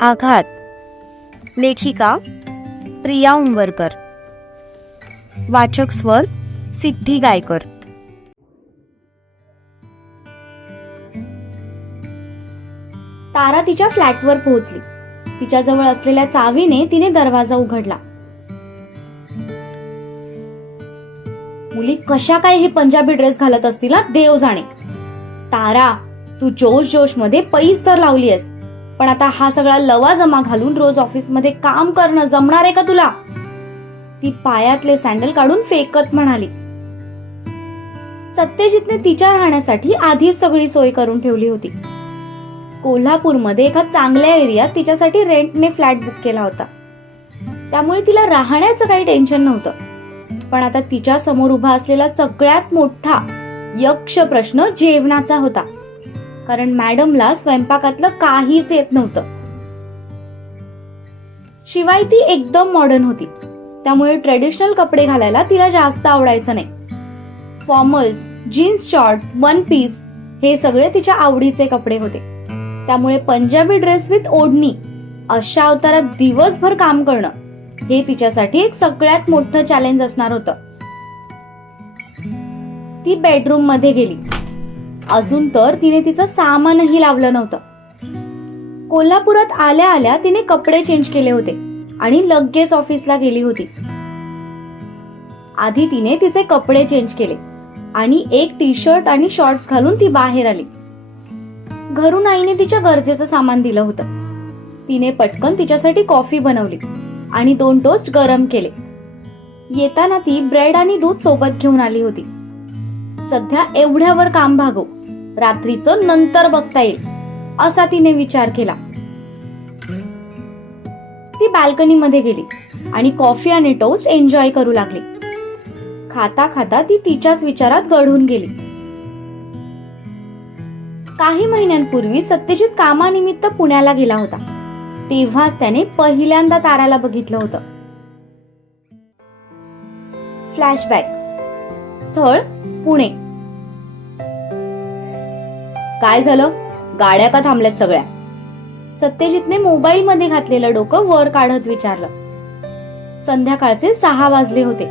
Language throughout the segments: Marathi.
आघात. लेखिका प्रिया उंबरकर. वाचक स्वर सिद्धी गायकर. तारा तिच्या फ्लॅटवर पोहोचली. तिच्याजवळ असलेल्या चावीने तिने दरवाजा उघडला. मुली कशा काय हे पंजाबी ड्रेस घालत असतील देव जाणे. तारा, तू जोश मध्ये पैस तर लावलीयस, पण आता हा सगळा लवाजमा घालून रोज ऑफिस मध्ये काम करणं जमणार आहे का तुला? ती पायातले सँडल काढून फेकत म्हणाली. सत्यजितने तिच्या राहण्यासाठी आधीच सगळी सोय करून ठेवली होती. कोल्हापूरमध्ये एका चांगल्या एरियात तिच्यासाठी रेंटने फ्लॅट बुक केला होता. त्यामुळे तिला राहण्याचं काही टेन्शन नव्हतं. पण आता तिच्या समोर उभा असलेला सगळ्यात मोठा यक्ष प्रश्न जेवणाचा होता. कारण मॅडमला स्वयंपाकातलं काहीच येत नव्हतं. शिवाय ती एकदम मॉडर्न होती, त्यामुळे ट्रेडिशनल कपडे घालायला तिला जास्त आवडायचं नाही. Formals, jeans, shorts, one piece हे सगळे तिच्या आवडीचे कपडे होते. त्यामुळे पंजाबी ड्रेस विथ ओढणी अशा अवतारात दिवसभर काम करणं हे तिच्यासाठी एक सगळ्यात मोठं चॅलेंज असणार होतं. ती बेडरूम मध्ये गेली. अजून तर तिने तिचं सामानही लावलं नव्हतं. कोल्हापुरात आल्या आल्या तिने कपडे चेंज केले होते आणि लगेच ऑफिसला गेली होती. आधी तिने तिचे कपडे चेंज केले आणि एक टी शर्ट आणि शॉर्ट्स घालून ती बाहेर आली. घरून आईने तिच्या गरजेचं सामान दिलं होतं. तिने पटकन तिच्यासाठी कॉफी बनवली आणि 2 टोस्ट गरम केले. येताना ती ब्रेड आणि दूध सोबत घेऊन आली होती. सध्या एवढ्यावर काम भागव, रात्रीचं नंतर बघता येईल असा तिने विचार केला. ती बाल्कनी मध्ये गेली आणि कॉफी आणि टोस्ट एन्जॉय करू लागली. खाता खाता ती तिच्याच विचारात गढून गेली. काही महिन्यांपूर्वी सत्यजित कामानिमित्त पुण्याला गेला होता. तेव्हाच त्याने पहिल्यांदा ताराला बघितलं होतं. फ्लॅशबॅक. स्थळ पुणे. काय झालं? गाड्या का थांबल्यात सगळ्या? सत्यजितने मोबाईल मध्ये घातलेलं डोकं वर काढत विचारलं. संध्याकाळचे 6 वाजले होते.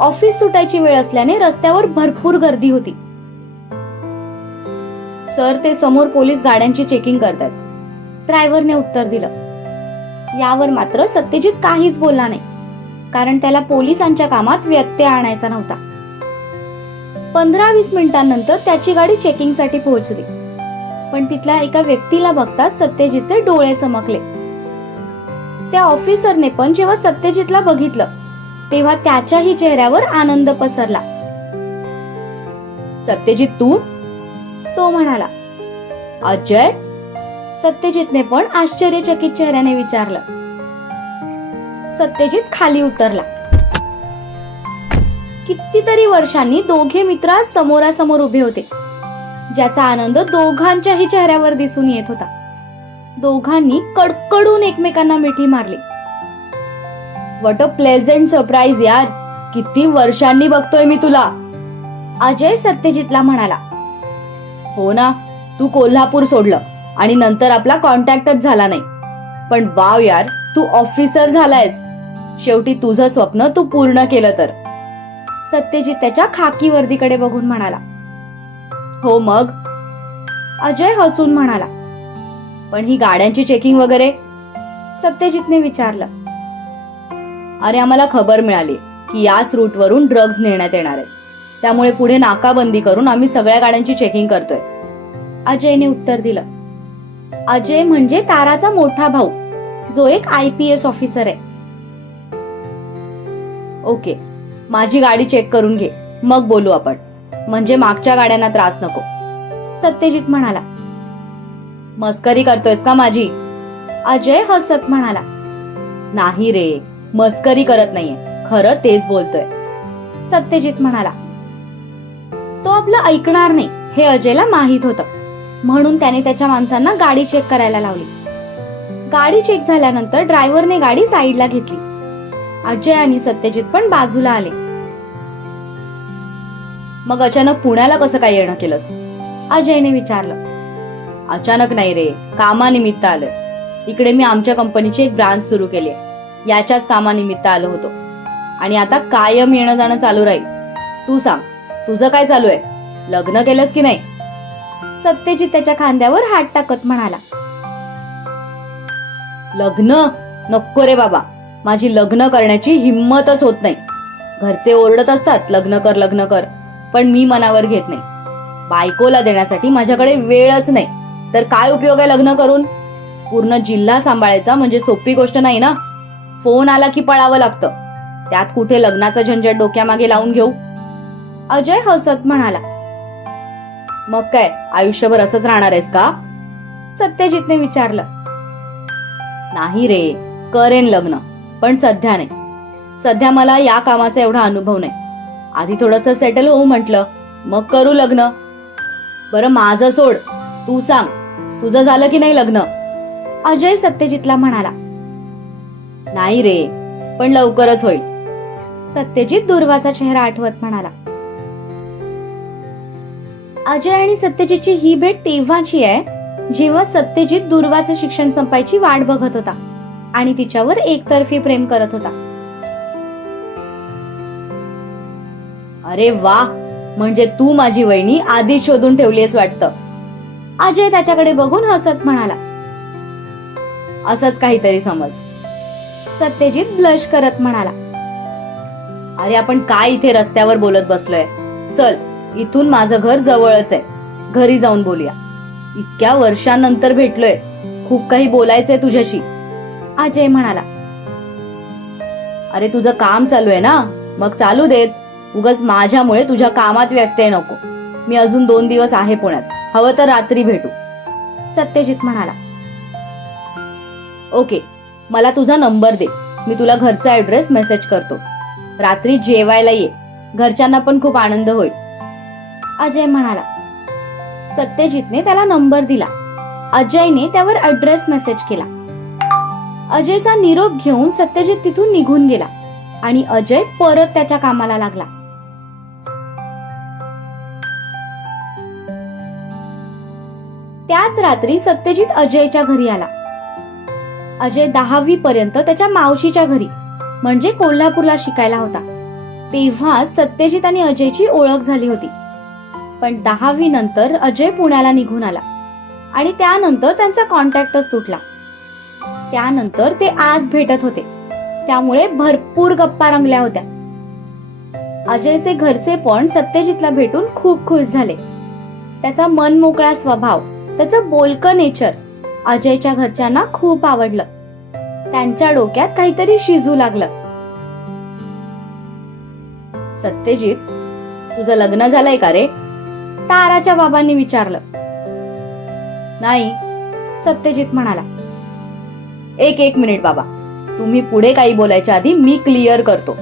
ऑफिस सुटायची वेळ असल्याने रस्त्यावर भरपूर गर्दी होती. सर, ते समोर पोलीस गाड्यांची चेकिंग करतात, ड्रायव्हरने उत्तर दिलं. यावर मात्र सत्यजित काहीच बोलला नाही, कारण त्याला पोलिसांच्या कामात व्यत्यय आणायचा नव्हता. 15-20 मिनिटांनंतर त्याची गाडी चेकिंग साठी पोहोचली. पण तिथल्या एका व्यक्तीला बघताच सत्यजितचे डोळे चमकले. त्या ऑफिसरने पण जेव्हा सत्यजितला बघितलं तेव्हा त्याच्याही चेहऱ्यावर आनंद पसरला. सत्यजित, तू? तो म्हणाला. अजय? सत्यजितने पण आश्चर्यचकित चेहऱ्याने विचारलं. सत्यजित खाली उतरला. कितीतरी वर्षांनी दोघे मित्र आज समोरासमोर उभे होते, ज्याचा आनंद दोघांच्याही चेहऱ्यावर दिसून येत होता. दोघांनी कडकडून एकमेकांना मिठी मारली. व्हॉट अ प्लेझंट सरप्राईज यार, किती वर्षांनी बघतोय मी तुला, अजय सत्यजितला म्हणाला. हो ना, तू कोल्हापूर सोडलं आणि नंतर आपला कॉन्टॅक्टच झाला नाही, पण वाव यार, तू ऑफिसर झालायस. शेवटी तुझं स्वप्न तू पूर्ण केलं तर, सत्यजित त्याच्या खाकी वर्दीकडे बघून म्हणाला. हो मग, अजय हसून म्हणाला. पण ही गाड्यांची चेकिंग वगैरे? सत्यजितने विचारलं. अरे, आम्हाला खबर मिळाली की याच रूटवरून ड्रग्ज नेण्यात येणार आहेत, त्यामुळे पुढे नाकाबंदी करून आम्ही सगळ्या गाड्यांची चेकिंग करतोय, अजयने उत्तर दिलं. अजय म्हणजे ताराचा मोठा भाऊ, जो एक IPS ऑफिसर आहे. ओके, माझी गाडी चेक करून घे, मग बोलू आपण, म्हणजे मागच्या गाड्यांना त्रास नको, सत्यजित म्हणाला. मस्करी करतोयस का माझी? अजय हसत म्हणाला. नाही रे, मस्करी करत नाहीये, खरं तेच बोलतोय, सत्यजित म्हणाला. तो आपलं ऐकणार नाही हे अजयला माहित होतं, म्हणून त्याने त्याच्या माणसांना गाडी चेक करायला लावली. गाडी चेक झाल्यानंतर ड्रायव्हरने गाडी साईडला घेतली. अजय आणि सत्यजित पण बाजूला आले. मग अचानक पुण्याला कसं काय येणं केलंस? अजयने विचारलं. अचानक नाही रे, कामानिमित्त आलोय. इकडे मी आमच्या कंपनीची एक ब्रांच सुरू केली आहे. याच्याच कामानिमित्त आलो होतो आणि आता कायम येणं जाणं चालू राहील. तू सांग, तुझं काय चालू आहे? लग्न केलंस की नाही? सत्यजित त्याच्या खांद्यावर हात टाकत म्हणाला. लग्न नको रे बाबा, माझी लग्न करण्याची हिम्मतच होत नाही. घरचे ओरडत असतात लग्न कर लग्न कर, पण मी मनावर घेत नाही. बायकोला देण्यासाठी माझ्याकडे वेळच नाही, तर काय उपयोग आहे लग्न करून? पूर्ण जिल्हा सांभाळायचा म्हणजे सोपी गोष्ट नाही ना. फोन आला की पळावं लागतं, त्यात कुठे लग्नाचा झंझट डोक्यामागे लावून घेऊ? अजय हसत म्हणाला. मग काय आयुष्यभर असंच राहणार आहेस का? सत्यजितने विचारलं. नाही रे, करेन लग्न, पण सध्या नाही. सध्या मला या कामाचा एवढा अनुभव नाही. आधी थोडंसं सेटल होऊ म्हटलं, मग करू लग्न. बरं माझं सोड, तू सांग, तुझं झालं की नाही लग्न? अजय सत्यजितला म्हणाला. नाही रे, पण लवकरच होईल. सत्यजित दुर्वाचा चेहरा आठवत म्हणाला. अजय आणि सत्यजितची ही भेट तेव्हाची आहे जेव्हा सत्यजित दुर्वाचं शिक्षण संपायची वाट बघत होता आणि तिच्यावर एकतर्फी प्रेम करत होता. अरे वा, म्हणजे तू माझी वहिनी आधीच शोधून ठेवलीस वाटतं. अजय त्याच्याकडे बघून हसत म्हणाला. असंच काहीतरी समज. सत्यजित ब्लश करत म्हणाला. अरे आपण काय इथे रस्त्यावर बोलत बसलोय? चल, इथून माझं घर जवळच आहे, घरी जाऊन बोलूया. इतक्या वर्षांनंतर भेटलोय, खूप काही बोलायचंय तुझ्याशी. अजय म्हणाला. अरे तुझं काम चालू आहे ना, मग चालू देत. उगाच माझ्यामुळे तुझ्या कामात व्यत्यय नको. मी अजून 2 दिवस आहे पुण्यात, हवं तर रात्री भेटू. सत्यजित म्हणाला. ओके, मला तुझा नंबर दे, मी तुला घरचा ऍड्रेस मेसेज करतो. रात्री जेवायला ये, घरच्यांना पण खूप आनंद होईल. अजय म्हणाला. सत्यजितने त्याला नंबर दिला. अजयने त्यावर ऍड्रेस मेसेज केला. अजयचा निरोप घेऊन सत्यजित तिथून निघून गेला आणि अजय परत त्याच्या कामाला लागला. त्याच रात्री सत्यजित अजयच्या घरी आला. अजय 10वी पर्यंत त्याच्या मावशीच्या घरी म्हणजे कोल्हापूरला शिकायला होता. तेव्हा सत्यजित आणि अजयची ओळख झाली होती. पण 10वी नंतर अजय पुण्याला निघून आला आणि त्यानंतर त्यांचा कॉन्टॅक्टच तुटला. त्यानंतर ते आज भेटत होते, त्यामुळे भरपूर गप्पा रंगल्या होत्या. अजयचे घरचे पण सत्यजितला भेटून खूप खुश झाले. त्याचा मनमोकळा स्वभाव, त्याचं बोलकं नेचर अजयच्या घरच्यांना खूप आवडलं. त्यांच्या डोक्यात काहीतरी शिजू लागलं. सत्यजित, तुझं लग्न झालंय का रे? ताराच्या बाबांनी विचारलं. नाही, सत्यजित म्हणाला. एक मिनिट बाबा, तुम्ही पुढे काही बोलायच्या आधी मी क्लिअर करतो.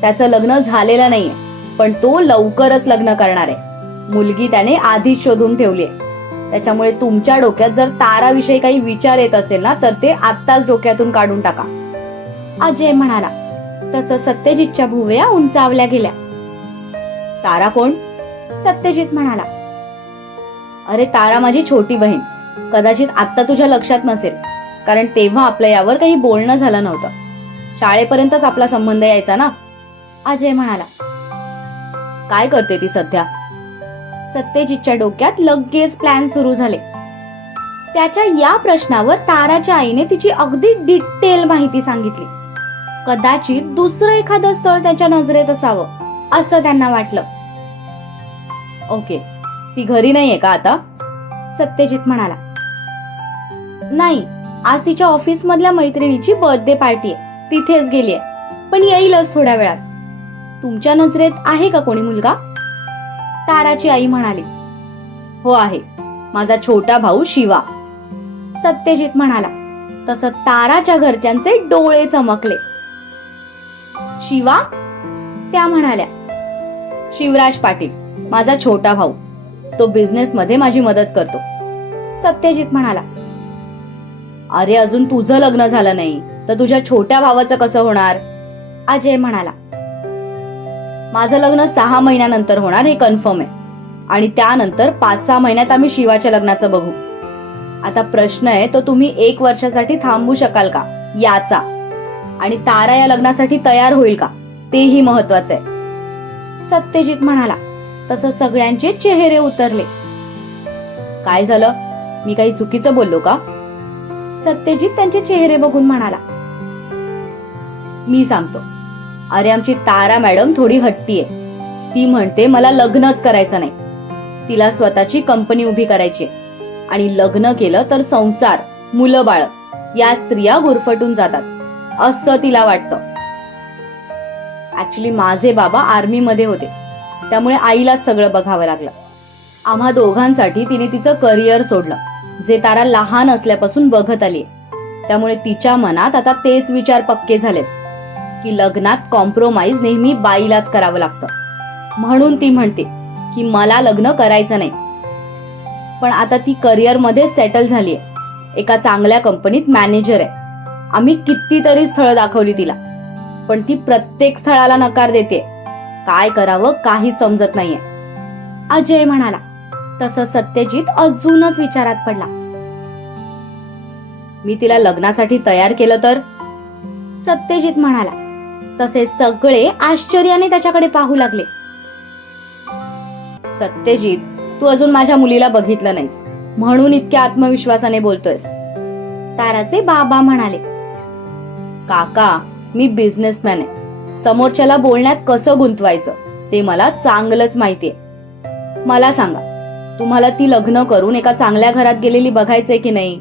त्याचं लग्न झालेलं नाहीये, पण तो लवकरच लग्न करणार आहे. मुलगी त्याने आधीच शोधून ठेवली आहे. त्याच्यामुळे तुमच्या डोक्यात जर ताराविषयी काही विचार येत असेल ना, तर ते आत्ताच डोक्यातून काढून टाका. अजय म्हणाला. तसं सत्यजितच्या भुवया उंचावल्या गेल्या. तारा कोण? सत्यजित म्हणाला. अरे तारा माझी छोटी बहीण. कदाचित आत्ता तुझ्या लक्षात नसेल, कारण तेव्हा आपलं यावर काही बोलणं झालं नव्हतं. शाळेपर्यंतच आपला संबंध यायचा ना. अजय म्हणाला. काय करते ती सध्या? सत्यजितच्या डोक्यात लगेच प्लॅन सुरू झाले. त्याच्या या प्रश्नावर ताराच्या आईने तिची अगदी डिटेल माहिती सांगितली. कदाचित दुसरं एखादं स्थळ त्याच्या नजरेत असावं असं त्यांना वाटलं. ओके, ती घरी नाहीये का आता? सत्यजित म्हणाला. नाही, आज तिच्या ऑफिस मधल्या मैत्रिणीची बर्थडे पार्टी आहे, तिथेच गेलीये, पण येईलच थोड्या वेळात. तुमच्या नजरेत आहे का कोणी मुलगा? ताराची आई म्हणाली. हो आहे, माझा छोटा भाऊ शिवा. सत्यजित म्हणाला. तसं ताराच्या घरच्यांचे डोळे चमकले. शिवा? त्या म्हणाल्या. शिवराज पाटील, माझा छोटा भाऊ. तो बिझनेस मध्ये माझी मदत करतो. सत्यजित म्हणाला. अरे अजून तुझं लग्न झालं नाही, तर तुझ्या छोट्या भावाचं कसं होणार? अजय म्हणाला. माझं लग्न 6 महिन्यानंतर होणार हे कन्फर्म आहे, आणि त्यानंतर 5-6 महिन्यात आम्ही शिवाच्या लग्नाचं बघू. आता प्रश्न आहे तो तुम्ही 1 वर्षासाठी थांबू शकाल का याचा, आणि तारा या लग्नासाठी तयार होईल का तेही महत्वाचं आहे. सत्यजित म्हणाला. तसं सगळ्यांचे चेहरे उतरले. काय झालं, मी काही चुकीचं बोललो का? सत्यजित त्यांचे चेहरे बघून म्हणाला. मी सांगतो. अरे आमची तारा मॅडम थोडी हट्टी आहे. ती म्हणते मला लग्नच करायचं नाही, तिला स्वतःची कंपनी उभी करायची आहे, आणि लग्न केलं तर संसार, मुलं बाळ या स्त्रिया गुरफटून जातात असं तिला वाटतं. ऍक्च्युली माझे बाबा आर्मी मध्ये होते, त्यामुळे आईलाच सगळं बघावं लागलं. आम्हा दोघांसाठी तिने तिचं करिअर सोडलं, जे तारा लहान असल्यापासून बघत आली. त्यामुळे तिच्या मनात आता तेच विचार पक्के झालेत की लग्नात कॉम्प्रोमाइज नेहमी बाईलाच करावं लागतं. म्हणून ती म्हणते की मला लग्न करायचं नाही. पण आता ती करिअर मध्ये सेटल झालीये, एका चांगल्या कंपनीत मॅनेजर आहे. आम्ही कितीतरी स्थळं दाखवली तिला, पण ती प्रत्येक स्थळाला नकार देते. काय करावं काहीच समजत नाहीये. अजय म्हणाला. तसं सत्यजित अजूनच विचारात पडला. मी तिला लग्नासाठी तयार केलं तर? सत्यजित म्हणाला. तसे सगळे आश्चर्याने त्याच्याकडे पाहू लागले. सत्यजित, तू अजून माझ्या मुलीला बघितलं नाहीस, म्हणून इतक्या आत्मविश्वासाने बोलतोयस. ताराचे बाबा म्हणाले. काका, मी बिझनेसमॅन आहे. समोरच्याला बोलण्यात कसं गुंतवायचं ते मला चांगलंच माहितीये. मला सांगा, तुम्हाला ती लग्न करून एका चांगल्या घरात गेलेली बघायचंय की नाही?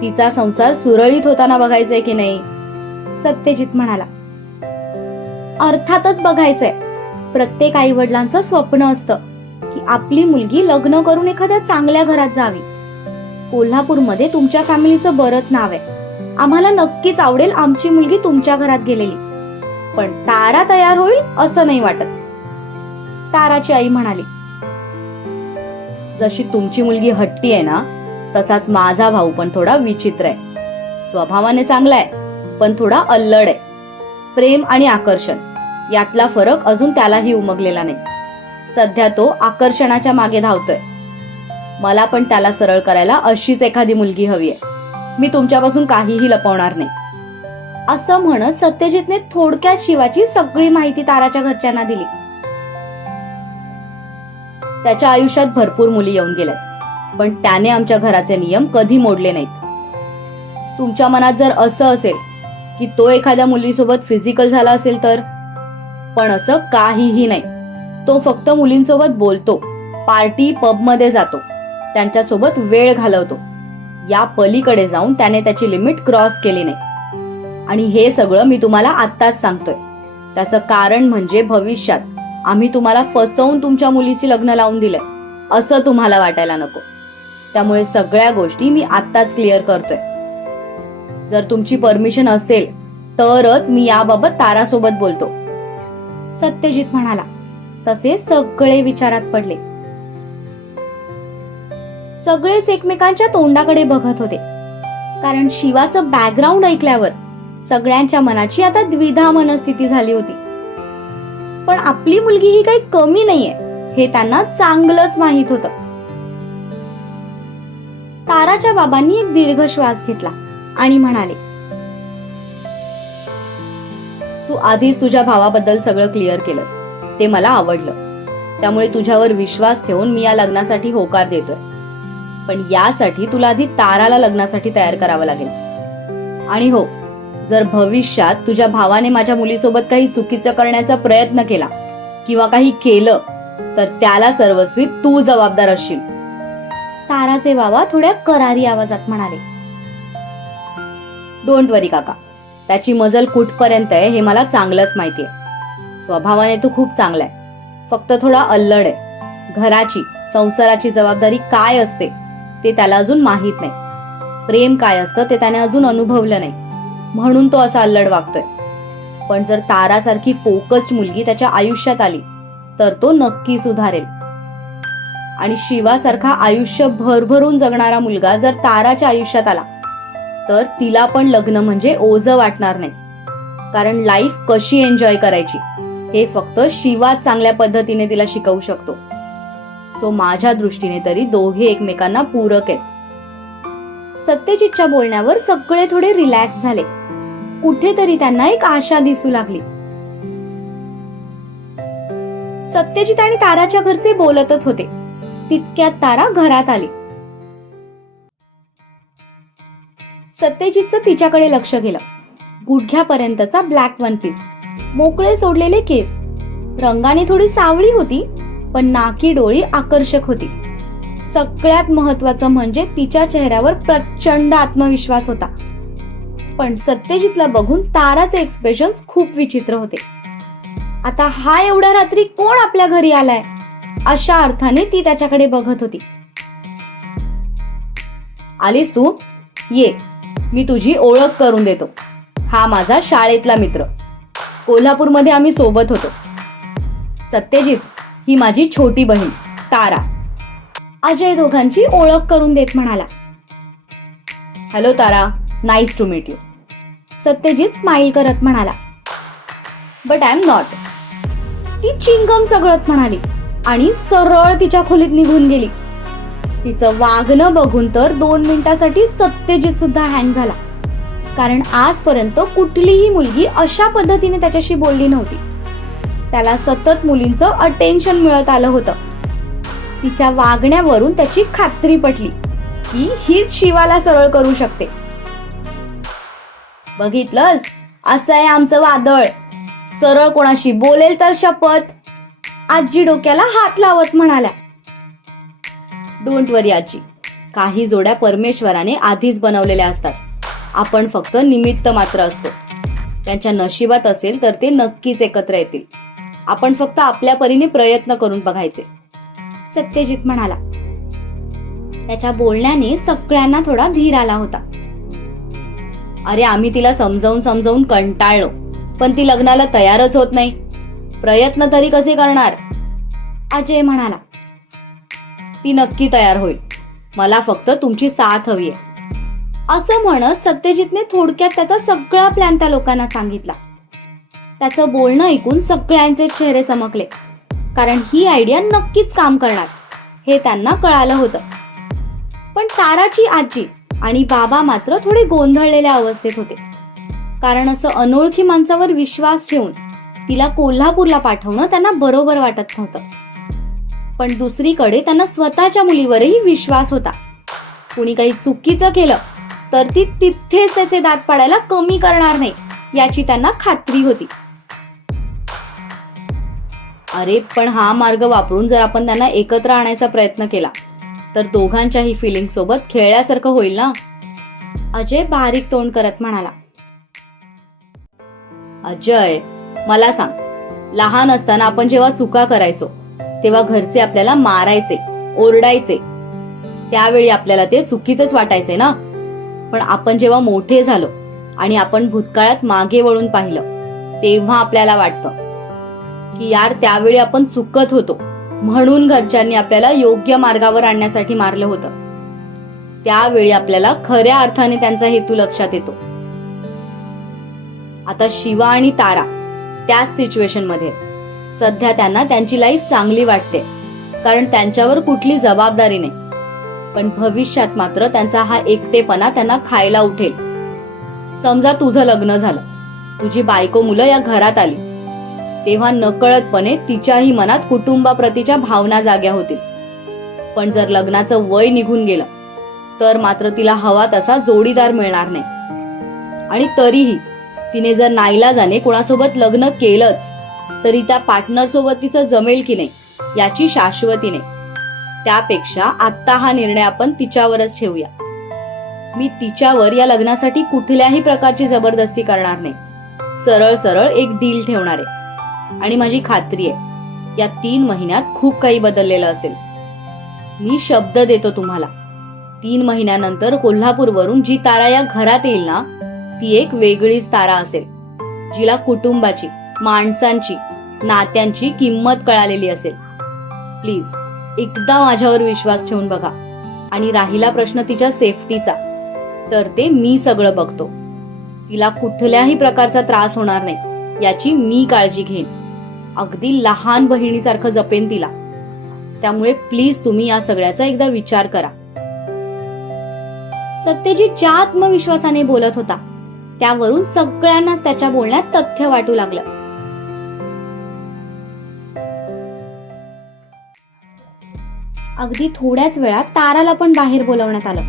तिचा संसार सुरळीत होताना बघायचंय की नाही? सत्यजित म्हणाला. अर्थातच बघायचंय. प्रत्येक आई वडिलांचं स्वप्न असतं की आपली मुलगी लग्न करून एखाद्या चांगल्या घरात जावी. कोल्हापूरमध्ये तुमच्या फॅमिलीचं बरंच नाव आहे. आम्हाला नक्कीच आवडेल आमची मुलगी तुमच्या घरात गेलेली. पण तारा तयार होईल असं नाही वाटत. ताराची आई म्हणाली. जशी तुमची मुलगी हट्टी आहे ना, तसाच माझा भाऊ पण थोडा विचित्र आहे. स्वभावाने चांगला आहे, पण थोडा अल्लड आहे. प्रेम आणि आकर्षण यातला फरक अजून त्यालाही उमगलेला नाही. सध्या तो आकर्षणाच्या मागे धावतोय. मला पण त्याला सरळ करायला अशीच एखादी मुलगी हवी आहे. मी तुमच्यापासून काहीही लपवणार नाही. असं म्हणत सत्यजितने थोडक्यात शिवाची सगळी माहिती ताराच्या घरच्यांना दिली. त्याच्या आयुष्यात भरपूर मुली येऊन गेल्यात, पण त्याने आमच्या घराचे नियम कधी मोडले नाहीत. तुमच्या मनात जर असं असेल की तो एखाद्या मुलीसोबत फिजिकल झाला असेल तर, पण असं काहीही नाही. तो फक्त मुलींसोबत बोलतो, पार्टी पब मध्ये जातो, त्यांच्यासोबत वेळ घालवतो. या पलीकडे जाऊन त्याने त्याची लिमिट क्रॉस केली नाही. आणि हे सगळं मी तुम्हाला आत्ताच सांगतोय. त्याचं कारण म्हणजे भविष्यात आम्ही तुम्हाला फसवून तुमच्या मुलीची लग्न लावून दिलंय असं तुम्हाला वाटायला नको. त्यामुळे सगळ्या गोष्टी मी आत्ताच क्लिअर करतोय. जर तुमची परमिशन असेल तरच मी याबाबत तारासोबत बोलतो. सत्यजित म्हणाला. तसे सगळे विचारात पडले. सगळेच एकमेकांच्या तोंडाकडे बघत होते, कारण शिवाचं बॅकग्राऊंड ऐकल्यावर सगळ्यांच्या मनाची आता द्विधा मनस्थिती झाली होती. पण आपली मुलगी ही काही कमी नाहीये हे त्यांना चांगलंच माहित होतं. ताराच्या बाबांनी एक दीर्घ श्वास घेतला आणि म्हणाले. तू आधीच तुझ्या भावाबद्दल सगळं क्लिअर केलंस, ते मला आवडलं. त्यामुळे तुझ्यावर विश्वास ठेवून मी या लग्नासाठी होकार देतोय. पण यासाठी तुला आधी ताराला लग्नासाठी तयार करावं लागेल. आणि हो, जर भविष्यात तुझ्या भावाने माझ्या मुलीसोबत काही चुकीचं करण्याचा प्रयत्न केला किंवा काही केलं तर त्याला सर्वस्वी तू जबाबदार असशील. ताराचे बाबा थोड्या करारी आवाजात म्हणाले. डोंट वरी काका, त्याची मजल कुठपर्यंत आहे हे मला चांगलंच माहितीये. स्वभावाने तो खूप चांगला आहे, फक्त थोडा अल्लड आहे. घराची, संसाराची जबाबदारी काय असते ते त्याला अजून माहित नाही. प्रेम काय असतं ते त्याने अजून अनुभवलं नाही, म्हणून तो असा अल्लड वागतोय. पण जर तारासारखी फोकस्ड मुलगी त्याच्या आयुष्यात आली तर तो नक्की सुधारेल. आणि शिवासारखा आयुष्य भरभरून जगणारा मुलगा जर ताराच्या आयुष्यात आला तर तिला पण लग्न म्हणजे ओझं वाटणार नाही. कारण लाईफ कशी एन्जॉय करायची हे फक्त शिवा चांगल्या पद्धतीने तिला शिकवू शकतो. सो माझ्या दृष्टीने तरी दोघे एकमेकांना पूरक आहेत. सत्यजितच्या बोलण्यावर सगळे थोडे रिलॅक्स झाले. कुठेतरी त्यांना एक आशा दिसू लागली. सत्यजित आणि ताराच्या घरचे बोलतच होते. तितक्यात तारा घरात आली. सत्यजितचं तिच्याकडे लक्ष गेलं. गुडघ्यापर्यंतचा ब्लॅक वन पीस, मोकळे सोडलेले केस, रंगाने थोडी सावळी होती पण नाकी डोळी आकर्षक होती. सगळ्यात महत्वाचं म्हणजे तिच्या चेहऱ्यावर प्रचंड आत्मविश्वास होता. पण सत्यजितला बघून ताराचे एक्सप्रेशन खूप विचित्र होते. आता हा एवढ्या रात्री कोण आपल्या घरी आलाय, अशा अर्थाने ती त्याच्याकडे बघत होती. आलीस तू? ये, मी तुझी ओळख करून देतो. हा माझा शाळेतला मित्र. कोल्हापूरमध्ये आम्ही सोबत होतो. सत्यजित, ही माझी छोटी बहीण तारा. अजय दोघांची ओळख करून देत म्हणाला. Hello Tara, nice to meet you. Satyajit smile करत म्हणाला. But I am not. ती चिंगम सगळत म्हणाली आणि सरळ तिच्या खोलीत निघून गेली. तिचं वागणं बघून तर 2 मिनिटासाठी सत्यजित सुद्धा हँग झाला. कारण आजपर्यंत कुठलीही मुलगी अशा पद्धतीने त्याच्याशी बोलली नव्हती. त्याला सतत मुलींचं अटेन्शन मिळत आलं होतं. तिच्या वागण्यावरून त्याची खात्री पटली की हीच शिवाला सरळ करू शकते. बघितलंस, असं आहे आमचं वादळ. सरळ कोणाशी बोलेल तर शपथ. आजी डोक्याला हात लावत म्हणाल्या. डोंट वरी आजी, काही जोड्या परमेश्वराने आधीच बनवलेल्या असतात. आपण फक्त निमित्त मात्र असतो. त्यांच्या नशिबात असेल तर ते नक्कीच एकत्र येतील. आपण फक्त आपल्या परीने प्रयत्न करून बघायचे, सत्यजित म्हणाला. त्याच्या बोलण्याने सगळ्यांना थोडा धीर आला होता. अरे आम्ही तिला समजावून कंटाळलो, पण ती लग्नाला तयारच होत नाही. प्रयत्न तरी कसे करणार, अजय म्हणाला. ती नक्की तयार होईल. मला फक्त तुमची साथ हवी आहे. असं म्हणत सत्यजितने थोडक्यात त्याचा सगळा प्लॅन त्या लोकांना सांगितला. त्याचं बोलणं ऐकून सगळ्यांचे चेहरे चमकले. कारण ही आयडिया नक्कीच काम करणार हे त्यांना कळालं होतं. पण ताराची आजी आणि बाबा मात्र थोडे गोंधळलेल्या अवस्थेत होते. कारण असं अनोळखी माणसावर विश्वास ठेवून तिला कोल्हापूरला पाठवणं त्यांना बरोबर वाटत नव्हतं. पण दुसरीकडे त्यांना स्वतःच्या मुलीवरही विश्वास होता. कुणी काही चुकीचं केलं तर ती तिथेच त्याचे दात पाडायला कमी करणार नाही याची त्यांना खात्री होती. अरे पण हा मार्ग वापरून जर आपण त्यांना एकत्र आणायचा प्रयत्न केला तर दोघांच्याही फिलिंग सोबत खेळल्यासारखं होईल ना, अजय बारीक तोंड करत म्हणाला. अजय, मला सांग, लहान असताना आपण जेव्हा चुका करायचो तेव्हा घरचे आपल्याला मारायचे, ओरडायचे. त्यावेळी आपल्याला ते चुकीचंच वाटायचे ना. पण आपण जेव्हा मोठे झालो आणि आपण भूतकाळात मागे वळून पाहिलं तेव्हा आपल्याला वाटतं की यार त्यावेळी आपण चुकत होतो म्हणून घरच्यांनी आपल्याला योग्य मार्गावर आणण्यासाठी मारलं होतं. त्यावेळी आपल्याला खऱ्या अर्थाने त्यांचा हेतू लक्षात येतो. आता शिवा आणि तारा त्याच सिच्युएशन मध्ये. सध्या त्यांना त्यांची लाईफ चांगली वाटते कारण त्यांच्यावर कुठली जबाबदारी नाही. पण भविष्यात मात्र त्यांचा हा एकटेपणा त्यांना खायला उठेल. समजा तुझं लग्न झालं, तुझी बायको मुलं या घरात आली, तेव्हा नकळतपणे तिच्याही मनात कुटुंबाप्रतीच्या भावना जाग्या होतील. पण जर लग्नाचं वय निघून गेलं तर मात्र तिला हवा तसा जोडीदार मिळणार नाही. आणि तरीही तिने जर नाईलाजाने कोणासोबत लग्न केलंच तरी त्या पार्टनर सोबत तिचं जमेल की नाही याची शाश्वती नाही. त्यापेक्षा आत्ता हा निर्णय आपण तिच्यावरच ठेवूया. मी तिच्यावर या लग्नासाठी कुठल्याही प्रकारची जबरदस्ती करणार नाही. सरळ सरळ एक डील ठेवणार आहे आणि माझी खात्री आहे या 3 महिन्यात खूप काही बदललेलं असेल. मी शब्द देतो तुम्हाला, 3 महिन्यानंतर कोल्हापूरवरून जी तारा या घरात येईल ना ती एक वेगळीच तारा असेल, जिला कुटुंबाची, माणसांची, नात्यांची किंमत कळालेली असेल. प्लीज एकदा माझ्यावर विश्वास ठेवून बघा. आणि राहिला प्रश्न तिच्या सेफ्टीचा, तर ते मी सगळं बघतो. तिला कुठल्याही प्रकारचा त्रास होणार नाही याची मी काळजी घेईन. अगदी लहान बहिणीसारखं जपेन तिला. त्यामुळे प्लीज तुम्ही या सगळ्याचा एकदा विचार करा. सत्यजित ज्या आत्मविश्वासाने बोलत होता त्यावरून सगळ्यांनाच त्याच्या बोलण्यात तथ्य वाटू लागलं. अगदी थोड्याच वेळात ताराला पण बाहेर बोलवण्यात आलं.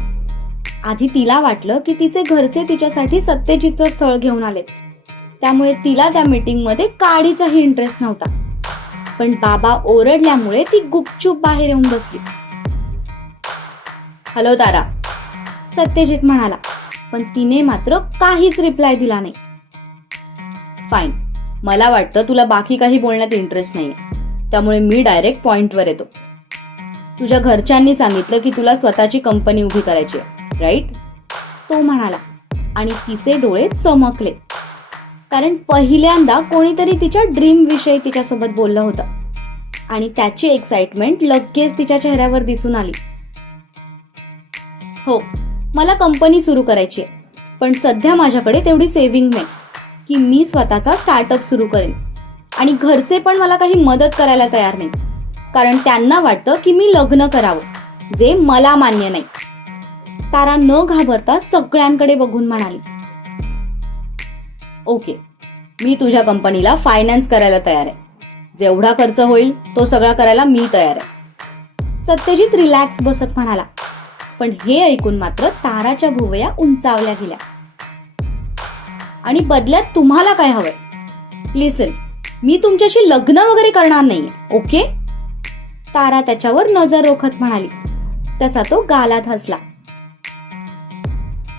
आधी तिला वाटलं की तिचे घरचे तिच्यासाठी सत्यजितचं स्थळ घेऊन आले, त्यामुळे तिला त्या मीटिंगमध्ये काडीचाही इंटरेस्ट नव्हता. पण बाबा ओरडल्यामुळे ती गुपचूप बाहेर येऊन बसली. हॅलो तारा, सत्यजित म्हणाला, पण तिने मात्र काहीच रिप्लाय दिला नाही. फाईन, मला वाटतं तुला बाकी काही बोलण्यात इंटरेस्ट नाहीये, त्यामुळे मी डायरेक्ट पॉइंटवर येतो. तुझ्या घरच्यांनी सांगितलं की तुला स्वतःची कंपनी उभी करायची आहे, राईट? तो म्हणाला आणि तिचे डोळे चमकले, कारण पहिल्यांदा कोणीतरी तिच्या ड्रीम विषयी तिच्यासोबत बोललं होतं आणि त्याची एक्साइटमेंट लगेच तिच्या चेहऱ्यावर दिसून आली. हो, मला कंपनी सुरू करायची आहे, पण सध्या माझ्याकडे तेवढी सेव्हिंग नाही की मी स्वतःचा स्टार्टअप सुरू करेन, आणि घरचे पण मला काही मदत करायला तयार नाही, कारण त्यांना वाटतं की मी लग्न करावं, जे मला मान्य नाही. तारा न घाबरता सगळ्यांकडे बघून म्हणाली, ओके, मी तुझ्या कंपनीला फायनान्स करायला तयार आहे. जेवढा खर्च होईल तो सगळा करायला मी तयार आहे. सत्यजित रिलॅक्स बसत म्हणाला, पण हे ऐकून मात्र ताराच्या भुवया उंचावल्या गेल्या. आणि बदल्यात तुम्हाला काय हवंय? लिसन, मी तुमच्याशी लग्न वगैरे करणार नाहीये, ओके? तारा त्याच्यावर नजर रोखत म्हणाली. तसा तो गालात हसला.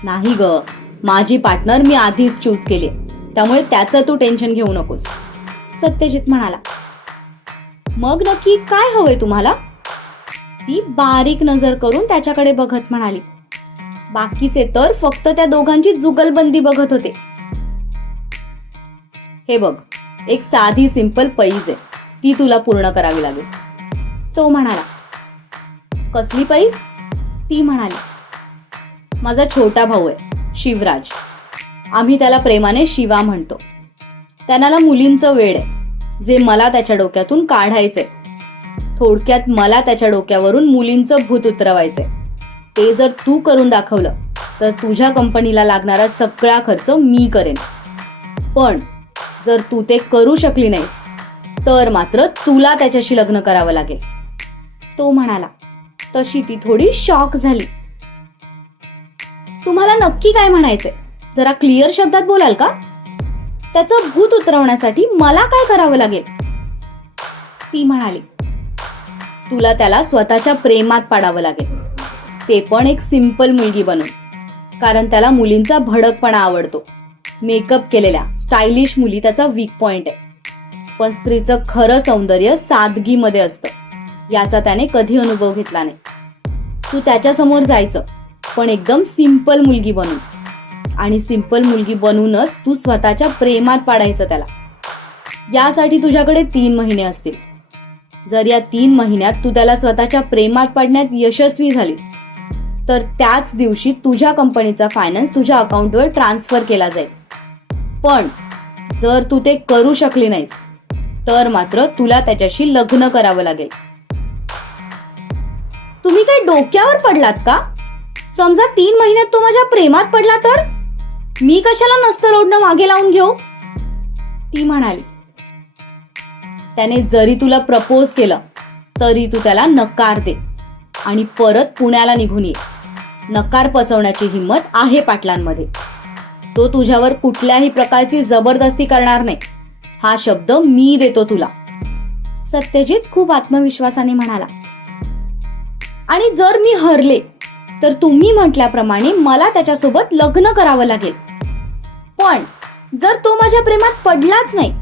नाही ग, माझी पार्टनर मी आधीच चूज केली, त्यामुळे त्याचं तू टेन्शन घेऊ नकोस, सत्यजित म्हणाला. मग नक्की काय हवंय तुम्हाला? ती बारीक नजर करून त्याच्याकडे बघत म्हणाली. बाकीचे तर फक्त त्या दोघांची जुगलबंदी बघत होते. हे बघ, एक साधी सिंपल पैज आहे, ती तुला पूर्ण करावी लागेल, तो म्हणाला. कसली पैज? ती म्हणाली. माझा छोटा भाऊ आहे शिवराज, आम्ही त्याला प्रेमाने शिवा म्हणतो. त्याला मुलींचं वेड आहे, जे मला त्याच्या डोक्यातून काढायचंय. थोडक्यात मला त्याच्या डोक्यावरून मुलींचं भूत उतरवायचंय. ते जर तू करून दाखवलं तर तुझ्या कंपनीला लागणारा सगळा खर्च मी करेन. पण जर तू ते करू शकली नाहीस तर मात्र तुला त्याच्याशी लग्न करावं लागेल, तो म्हणाला. तशी ती थोडी शॉक झाली. तुम्हाला नक्की काय म्हणायचंय? जरा क्लिअर शब्दात बोलाल का? त्याचं भूत उतरवण्यासाठी मला काय करावं लागेल? ती म्हणाली. तुला त्याला स्वतःच्या प्रेमात पाडावं लागेल, ते पण एक सिंपल मुलगी बनून, कारण त्याला मुलींचा भडकपणा आवडतो. मेकअप केलेल्या स्टायलिश मुली त्याचा वीक पॉइंट आहे. पण स्त्रीचं खरं सौंदर्य सादगीमध्ये असतं, याचा त्याने कधी अनुभव घेतला नाही. तू त्याच्यासमोर जायचं, पण एकदम सिंपल मुलगी बनून, आणि सिंपल मुलगी बनूनच तू स्वतःच्या प्रेमात पाडायचं त्याला. यासाठी तुझ्याकडे 3 महिने असतील. जर या 3 महिन्यात तू त्याला स्वतःच्या प्रेमात पाडण्यात यशस्वी झालीस तर त्याच दिवशी तुझ्या कंपनीचा फायनान्स तुझ्या अकाउंटवर ट्रान्सफर केला जाईल. पण जर तू ते करू शकली नाहीस तर मात्र तुला त्याच्याशी लग्न करावं लागेल. तुम्ही काय डोक्यावर पडलात का? समजा 3 महिन्यात तो माझ्या प्रेमात पडला तर मी कशाला नसतं रोडनं मागे लावून घेऊ? ती म्हणाली. त्याने जरी तुला प्रपोज केलं तरी तू त्याला नकार दे आणि परत पुण्याला निघून ये. नकार पचवण्याची हिंमत आहे पाटलांमध्ये. तो तुझ्यावर कुठल्याही प्रकारची जबरदस्ती करणार नाही, हा शब्द मी देतो तुला, सत्यजित खूप आत्मविश्वासाने म्हणाला. आणि जर मी हरले तर तुम्ही म्हटल्याप्रमाणे मला त्याच्यासोबत लग्न करावं लागेल. पण जर तो माझ्या प्रेमात पडलाच नाही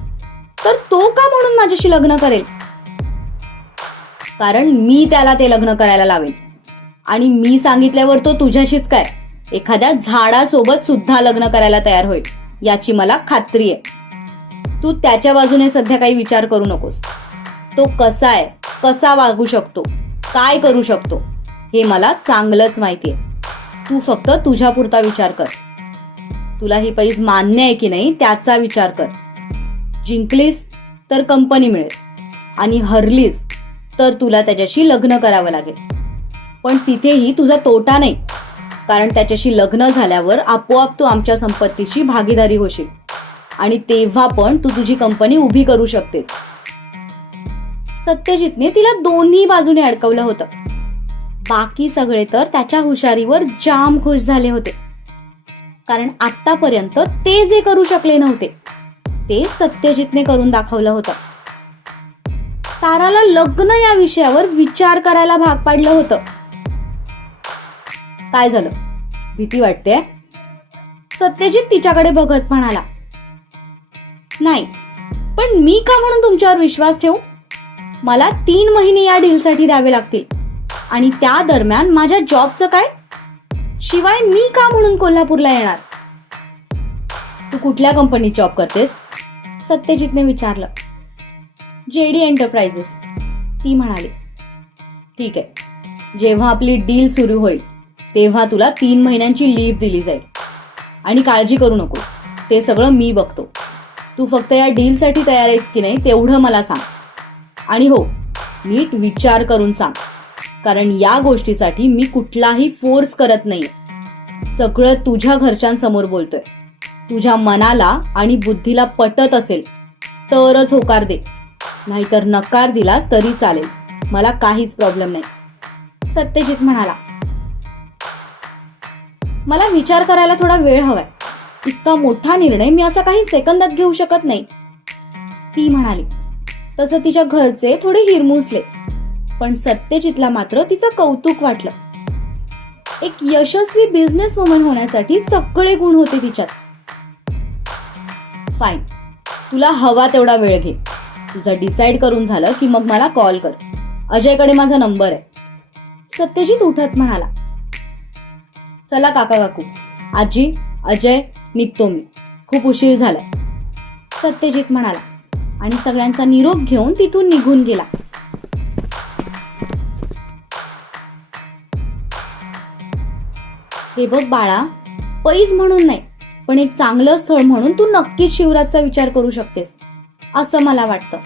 तर तो का म्हणून माझ्याशी लग्न करेल? कारण मी त्याला ते लग्न करायला लावेन, आणि मी सांगितल्यावर तो तुझ्याशीच काय एखाद्या झाडासोबत सुद्धा लग्न करायला तयार होईल, याची मला खात्री आहे. तू त्याच्या बाजूने सध्या काही विचार करू नकोस. तो कसा आहे, कसा वागू शकतो, काय करू शकतो हे मला चांगलंच माहिती आहे. तू फक्त तुझ्यापुरता विचार कर. तुला ही पैज मान्य आहे की नाही त्याचा विचार कर. जिंकलीस तर कंपनी मिळेल, आणि हरलीस तर तुला त्याच्याशी लग्न करावं लागेल. पण तिथेही तुझा तोटा नाही, कारण त्याच्याशी लग्न झाल्यावर आपोआप तू आमच्या संपत्तीची भागीदारी होशील आणि तेव्हा पण तू तुझी कंपनी उभी करू शकतेस. सत्यजितने तिला दोन्ही बाजूने अडकवलं होतं. बाकी सगळे तर त्याच्या हुशारीवर जाम खुश झाले होते, कारण आतापर्यंत ते जे करू शकले नव्हते ते सत्यजितने करून दाखवलं होतं. ताराला लग्न या विषयावर विचार करायला भाग पाडलं होतं. काय झालं, भीती वाटते? सत्यजित तिच्याकडे बघत म्हणाला. नाही, पण मी का म्हणून तुमच्यावर विश्वास ठेवू? मला 3 महिने या डीलसाठी द्यावे लागतील आणि त्या दरम्यान माझ्या जॉबचं काय? शिवाय मी का म्हणून कोल्हापूरला येणार? तू कुठल्या कंपनीत जॉब करतेस? सत्यजितने विचारलं. JD एंटरप्राइजेस, ती म्हणाली. ठीक आहे, जेव्हा आपली डील सुरू होईल तेव्हा तुला 3 महिन्यांची लीव्ह दिली जाईल आणि काळजी करू नकोस, ते सगळं मी बघतो. तू फक्त या डीलसाठी तयार आहेस की नाही तेवढं मला सांग. आणि हो, नीट विचार करून सांग, कारण या गोष्टीसाठी मी कुठलाही फोर्स करत नाही. सगळं तुझ्या घरच्यांसमोर बोलतोय. तुझ्या मनाला आणि बुद्धीला पटत असेल तरच होकार दे, नाहीतर नकार दिलास तरी चालेल, मला काहीच प्रॉब्लेम नाही. सत्यजित म्हणाला. मला विचार करायला थोडा वेळ हवाय. इतका मोठा निर्णय मी असा काही सेकंदात घेऊ शकत नाही, ती म्हणाली. तसं तिच्या घरचे थोडे हिरमुसले, पण सत्यजितला मात्र तिचं कौतुक वाटलं. एक यशस्वी बिझनेस वुमन होण्यासाठी सगळे गुण होते तिच्यात. फाईन, तुला हवा तेवढा वेळ घे. तुझं डिसाईड करून झालं की मग मला कॉल कर. अजयकडे माझा नंबर आहे. सत्यजित उठत म्हणाला. चला काका काकू, आजी, अजय, निघतो मी. खूप उशीर झालाय, सत्यजित म्हणाला आणि सगळ्यांचा निरोप घेऊन तिथून निघून गेला. हे बघ बाळा, पैज म्हणून नाही, पण एक चांगलं स्थळ म्हणून तू नक्कीच शिवराजचा विचार करू शकतेस असं मला वाटतं.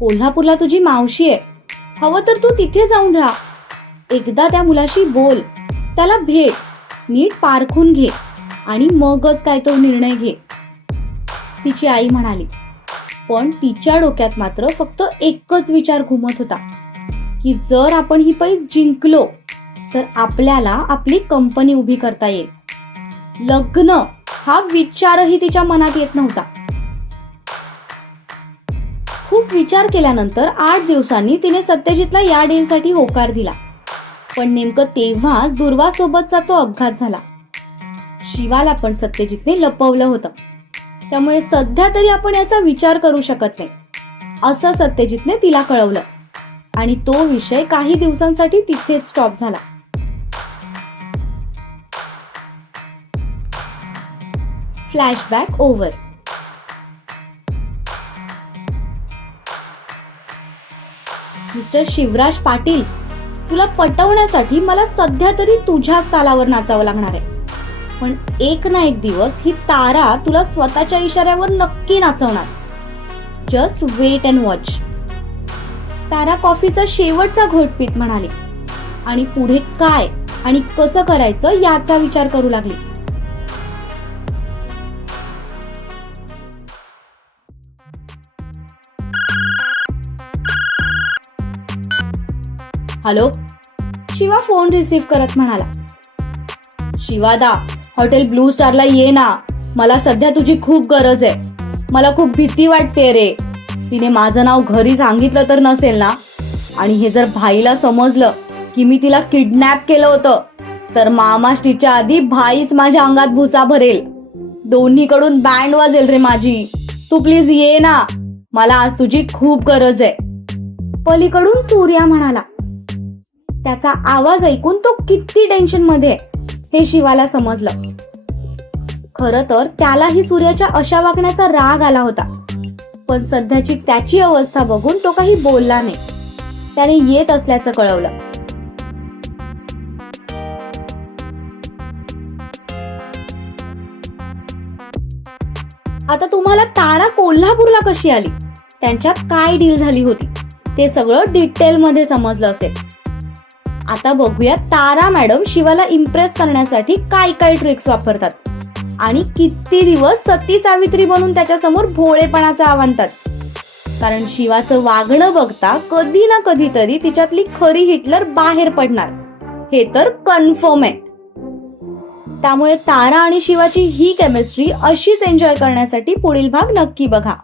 कोल्हापूरला तुझी मावशी आहे, हवं तर तू तिथे जाऊन राहा. एकदा त्या मुलाशी बोल, त्याला भेट, नीट पारखून घे आणि मगच काय तो निर्णय घे, तिची आई म्हणाली. पण तिच्या डोक्यात मात्र फक्त एकच विचार घुमत होता की जर आपण ही पैज जिंकलो तर आपल्याला आपली कंपनी उभी करता येईल. लग्न हा विचारही तिच्या मनात येत नव्हता. खूप विचार केल्यानंतर 8 दिवसांनी तिने सत्यजितला या डीलसाठी होकार दिला. पण नेमकं तेव्हाच दुर्वासोबतचा तो अपघात झाला. शिवाला पण सत्यजितने लपवलं होतं, त्यामुळे सध्या तरी आपण याचा विचार करू शकत नाही असं सत्यजितने तिला कळवलं आणि तो विषय काही दिवसांसाठी तिथेच स्टॉप झाला. Flashback over. Mister Shivraj Patil, तुला पटवण्यासाठी मला सध्या तरी तुझ्याच तालावर नाचावं लागणार आहे. पण एक ना एक दिवस ही तारा तुला स्वतःच्या इशाऱ्यावर नक्की नाचवणार. Just wait and watch. Tara कॉफीचा शेवटचा घोट पीत म्हणाली आणि पुढे काय आणि कसं करायचं याचा विचार करू लागली. हॅलो, शिवा फोन रिसीव्ह करत म्हणाला. शिवादा, हॉटेल ब्लू स्टारला ये ना, मला सध्या तुझी खूप गरज आहे. मला खूप भीती वाटते रे. तिने माझं नाव घरी सांगितलं तर नसेल ना? आणि हे जर भाईला समजलं की मी तिला किडनॅप केलं होतं तर मामाष्टीच्या आधी भाईच माझ्या अंगात भुसा भरेल. दोन्हीकडून बँड वाजेल रे माझी. तू प्लीज ये ना, मला आज तुझी खूप गरज आहे. पलीकडून सूर्या म्हणाला. त्याचा आवाज ऐकून तो किती टेन्शन मध्ये आहे हे शिवाला समजलं. खरं तर त्यालाही सूर्याच्या अशा वागण्याचा राग आला होता, पण सध्याची त्याची अवस्था बघून तो काही बोलला नाही. त्याने येत असल्याचं कळवलं. आता तुम्हाला तारा कोल्हापूरला कशी आली, त्यांच्यात काय डील झाली होती ते सगळं डिटेल मध्ये समजलं असेल. आता बघूया तारा मॅडम शिवाला इम्प्रेस करण्यासाठी काय काय ट्रिक्स वापरतात आणि किती दिवस सती सावित्री बनून त्याच्यासमोर भोळेपणाचं आव्हानतात. कारण शिवाचं वागणं बघता कधी ना कधीतरी तिच्यातली खरी हिटलर बाहेर पडणार हे तर कन्फर्म आहे. त्यामुळे तारा आणि शिवाची ही केमिस्ट्री अशीच एन्जॉय करण्यासाठी पुढील भाग नक्की बघा.